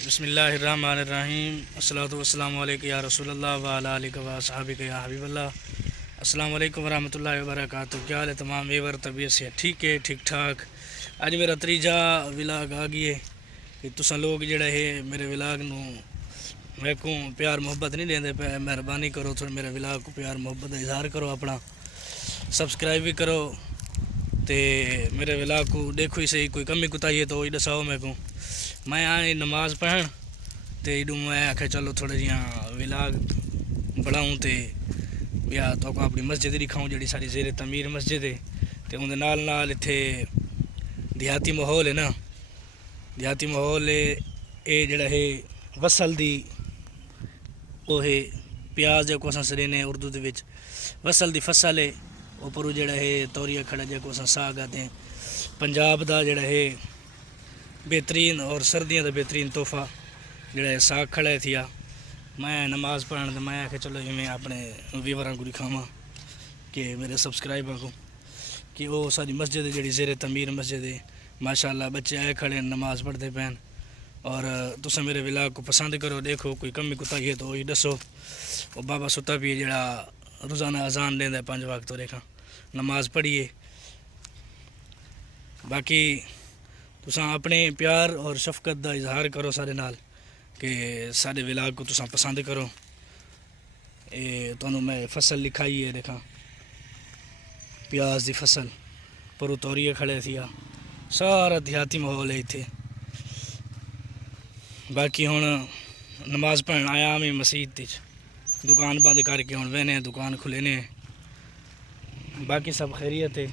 बिस्मिल्लाहिर्रहमानिर्रहीम अस्सलातु वस्सलामु अलैका या रसूलल्लाह व अला आलिका व असहाबिका या हबीबल्लाह। अस्सलाम वालेकुम वरहमतुल्लाहि व बरकातुहू। क्या हाल है तमाम मेवर तबीयत से ठीक है, ठीक ठाक। अज मेरा त्रीजा विलाग आ गई है कि तुसा लोग जड़ा है मेरे विलाग नू मैं को प्यार मुहब्बत नहीं लेंदे पे, मेहरबानी करो थोड़ा मेरे विलाग को प्यार मुहब्बत का इजहार करो, अपना सब्सक्राइब भी करो ते मेरे विलाग को देखो ही सही। कोई कमी कुताही है तो वही दसाओ मेरे को। मैं आए नमाज पढ़न तो इडू मैं आख्या चलो थोड़ा जिहा विलाग बढ़ाऊँ तो या तो अपनी मस्जिद दिखाऊँ जी सारी जेर तमीर मस्जिद है। तो उनके नाल इत्थे देहाती माहौल है ना, देहाती माहौल है ये जड़ा है वसल दी वो है प्याज जो अस सरेने उर्दू के वसल दी फसल है। ऊपर जड़ा है तौरिया खड़ा जो अस साग आते हैं। पंजाब का जड़ा है बेहतरीन और सर्दियों का बेहतरीन तोहफा जड़ा साग खड़ा थिया। मैं नमाज़ पढ़न तो मैं आखे चलो मैं अपने व्यूवरां को दिखावा कि मेरे सब्सक्राइबर को कि वो सारी मस्जिद है जी ज़ेर तमीर मस्जिद है। माशाअल्लाह बच्चे आए खड़े नमाज़ पढ़ते पैन और तुम मेरे विलाग को पसंद करो। देखो कोई कमी कुताही है तो वही दसो। और बाबा सुता भी जड़ा रोज़ाना अजान लेंदा 5 वक्त तो रेखा नमाज पढ़िए। बाकी तुसा अपने प्यार और शफकत का इजहार करो सारे नाल कि सारे विलाग को तुसा पसंद करो। ये तो मैं फसल लिखाई है देखा प्याज की फसल पर तौरिए खड़े थिया सारा देहाती माहौल है इत्थे। बाकी हुण नमाज पढ़न आया मैं मसीत दुकान बंद करके हुण बहने दुकान खुले ने। बाकी सब खैरियत है।